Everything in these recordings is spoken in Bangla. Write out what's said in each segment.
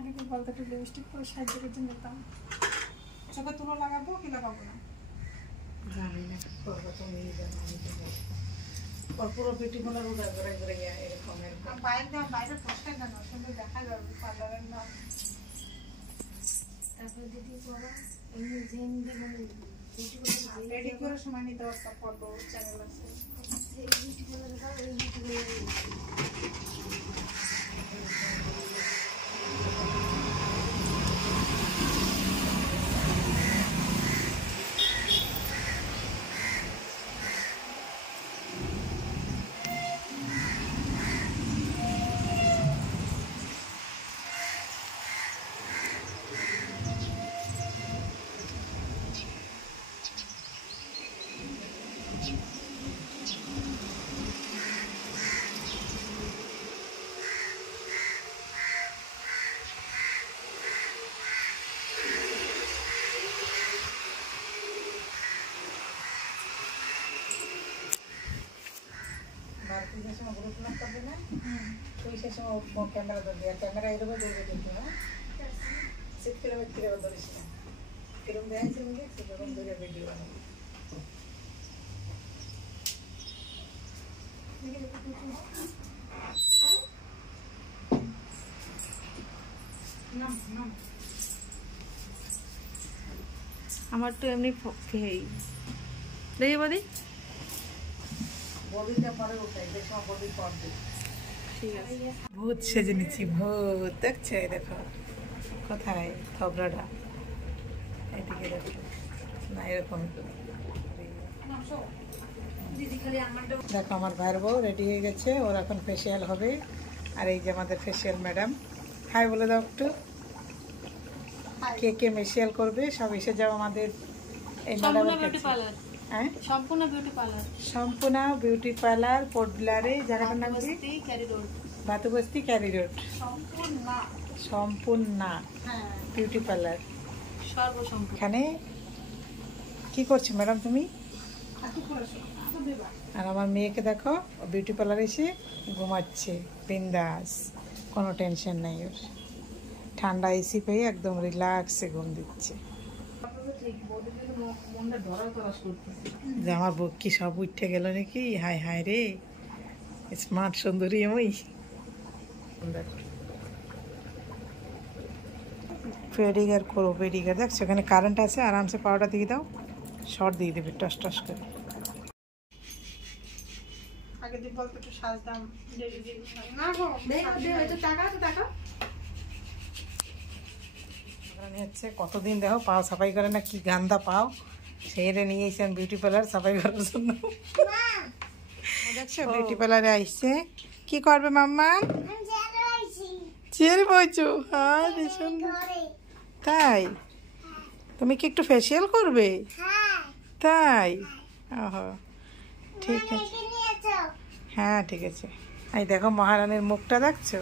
আগে কি বলতে একটু লিপস্টিক করে সাহায্য করতে নিতাম। চোখে তুলো লাগাবো কি লাগাবো না জানি না, করবো তুমি জানো, আমি তো বলবো। ওর পুরো বিউটিফুলের উড়া ঘুরে ঘুরে এরকম এরকম। বাইরে পোস্টার কেন সুন্দর দেখা যাবে পার্লারের নাম। তারপরে দিদি বাবা এমনি জেন দিয়ে রেডি করে সময় নিতে পারতাম, পড়বো চ্যানেল আছে এই বিউটিফুল দাও, এই বিউটিফুল সময় গ্রুপ না করবে না, তুই সে সময় ক্যামেরা ধরবি, আর ক্যামেরা এরকম ধরবে কিন্তু। হ্যাঁ, সিট কিলোমিটার কিরকম ধরিস না, কিরকম দেখাইছে আমি দেখছি, তখন ধরে ভিডিও বানাবি। আমার তো এমনি দেখি বদি, বডিটা পরে উঠাই, যে সময় বডি পর দিই। ঠিক আছে। ভূত সেজে নিচ্ছি, ভূত দেখছে, দেখো কোথায় থবড়াটা, এদিকে দেখো না, এরকম। দেখো আমার ভাইয়ের বউ রেডি হয়ে গেছে, ওর এখন ফেসিয়াল হবে। আর এই যে আমাদের ফেসিয়াল ম্যাডাম, হাই বলে দাও একটু। কে কে ফেসিয়াল করবে সব এসে যাও আমাদের এই ম্যাডামের কাছে। হ্যাঁ, Sampurna beauty parlour, Sampurna beauty parlour, পোর্টব্লারে, জায়গাটার নাম কি? Bathubasti carry road. Sampurna beauty parlour সর্বসম্পূর্ণ। এখানে কি করছো ম্যাডাম তুমি? আর আমার মেয়েকে দেখো, বিউটি পার্লার এসে ঘুমাচ্ছে বিন্দাস, কোনো টেনশন নেই ওর। ঠান্ডা এসি পেয়ে একদম রিল্যাক্সে ঘুম দিচ্ছে। যে আমার বুক কি সব উঠে গেল নাকি? হায় হায় রে, স্মার্ট সুন্দরী আমি। পেডিকেয়ার করো, পেডিকেয়ার দেখছো এখানে কারেন্ট আছে, আরামসে পাউডার দিয়ে দাও, শর্ট দিয়ে দেবে টস টস করে। আগে দিন বলতে একটু সাজতাম হচ্ছে কতদিন দেখো পাও সাফাই করে না, কি গান্দা পাও, সেইটা নিয়ে এসেছেন বিউটি পার্লার সাফাই করার জন্য। দেখছো বিউটি পার্লারে আইসে, কি করবে মাম্মা? চেয়ারে বইছো? হ্যাঁ, তাই তুমি কি একটু ফেসিয়াল করবে? তাই, ওহো ঠিক আছে, হ্যাঁ ঠিক আছে। এই দেখো মহারানীর মুখটা দেখছো,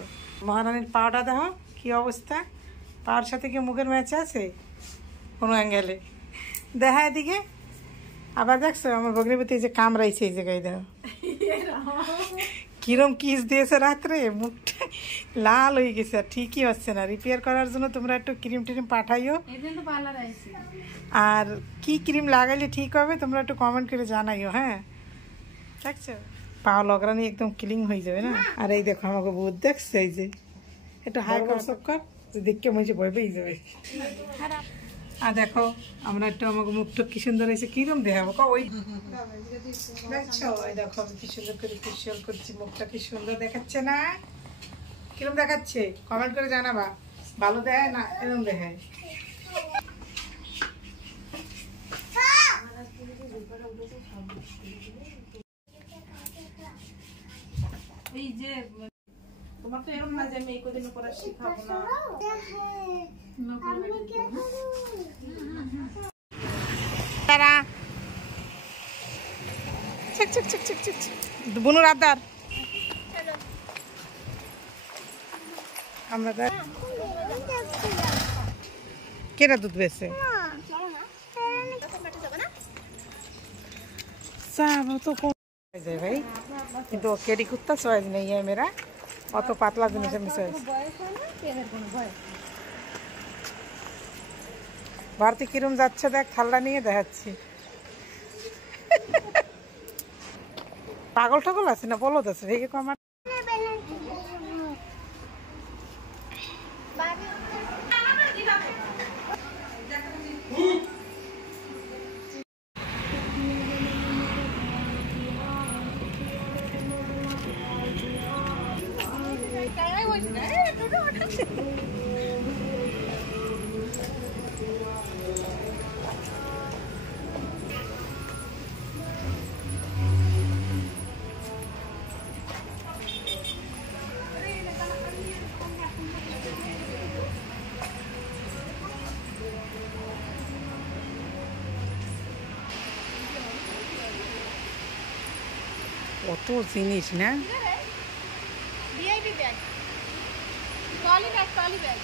মহারানীর পাটা দেখো কি অবস্থা, পার সাথে কি মুখের ম্যাচ আছে কোনো অ্যাঙ্গেলে? দেখা এদিকে আবার দেখছো আমার ভগ্নিপতি যে কামড়াইছে এই জায়গায়, দেখো কিরম কিস দিয়েছে রাত্রে, মুখটা লাল হয়ে গেছে, আর ঠিকই হচ্ছে না। রিপেয়ার করার জন্য তোমরা একটু ক্রিম টিম পাঠাইও, আর কি ক্রিম লাগাইলে ঠিক হবে তোমরা একটু কমেন্ট করে জানাইও। হ্যাঁ দেখছো পাও লগরানি একদম ক্লিন হয়ে যাবে না। আর এই দেখো আমাকে ভূত দেখছে, এই যে একটু হাই কর সবকর, দেখে মনে হচ্ছে ভয় পেয়ে যাবে। আর দেখো আমরা একটু আমাকে মুখটা কি সুন্দর হয়েছে, কিরম দেখাবো ওই দেখছো, এই দেখো আমি কি সুন্দর করে ফেসিয়াল করছি, মুখটা কি সুন্দর দেখাচ্ছে না? কিরম দেখাচ্ছে কমেন্ট করে জানাবা, ভালো দেখায় না এরকম দেখায়? এই যে তোমার তো এরকম না যে আমি এই কদিন করে শিখাবো না। তারা check check check check check বুনুর আদার আমরা কেনা দুধ বেছে তো ভাই, কিন্তু কেডি কুত্তা সয়েজ নেই है मेरा, অত পাতলা জিনিসের মিশে ভারতী কিরম যাচ্ছে দেখ, থাল্লা নিয়ে দেখাচ্ছি। পাগল ঠাগল আছে না বলদ আছে রেগে কমার। কত জিনিস না, VIP bag, trolley bag, trolley bag.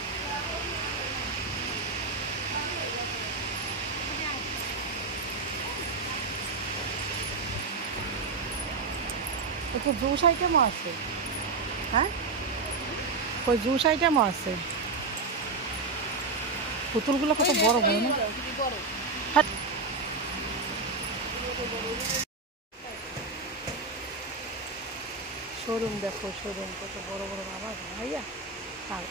একটু জুস আইটেমও আছে। হ্যাঁ, ওই জুস আইটেমও আছে। পুতুলগুলো কত বড় বড় না। হাট। শোরুম দেখো, শোরুম কত বড় বড় বাবা ভাইয়া। আর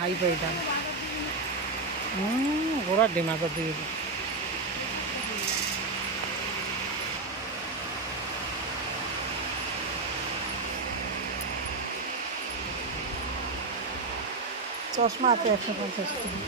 হাই ফাই দাম। ঘোড়ার ডিম আবার দিয়ে দিই। চশমা আছে 150 টাকা।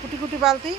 কুটি কুটি বালতি।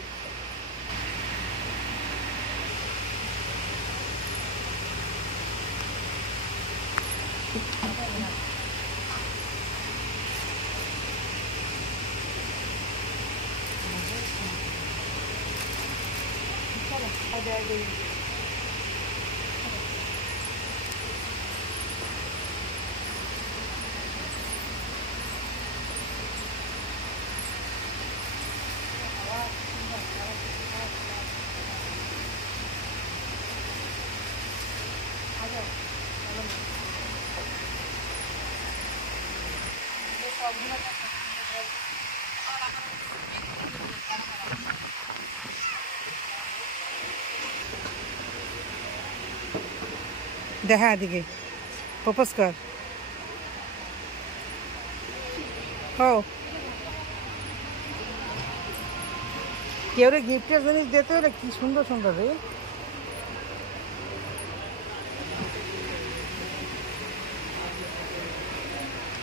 দেখা এদিকে প্রপোজ কর। ও কেউ রে গিফটের জিনিস দিতে হলে কি সুন্দর সুন্দর রে।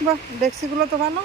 বাহ, ডেক্সিগুলো তো ভালো।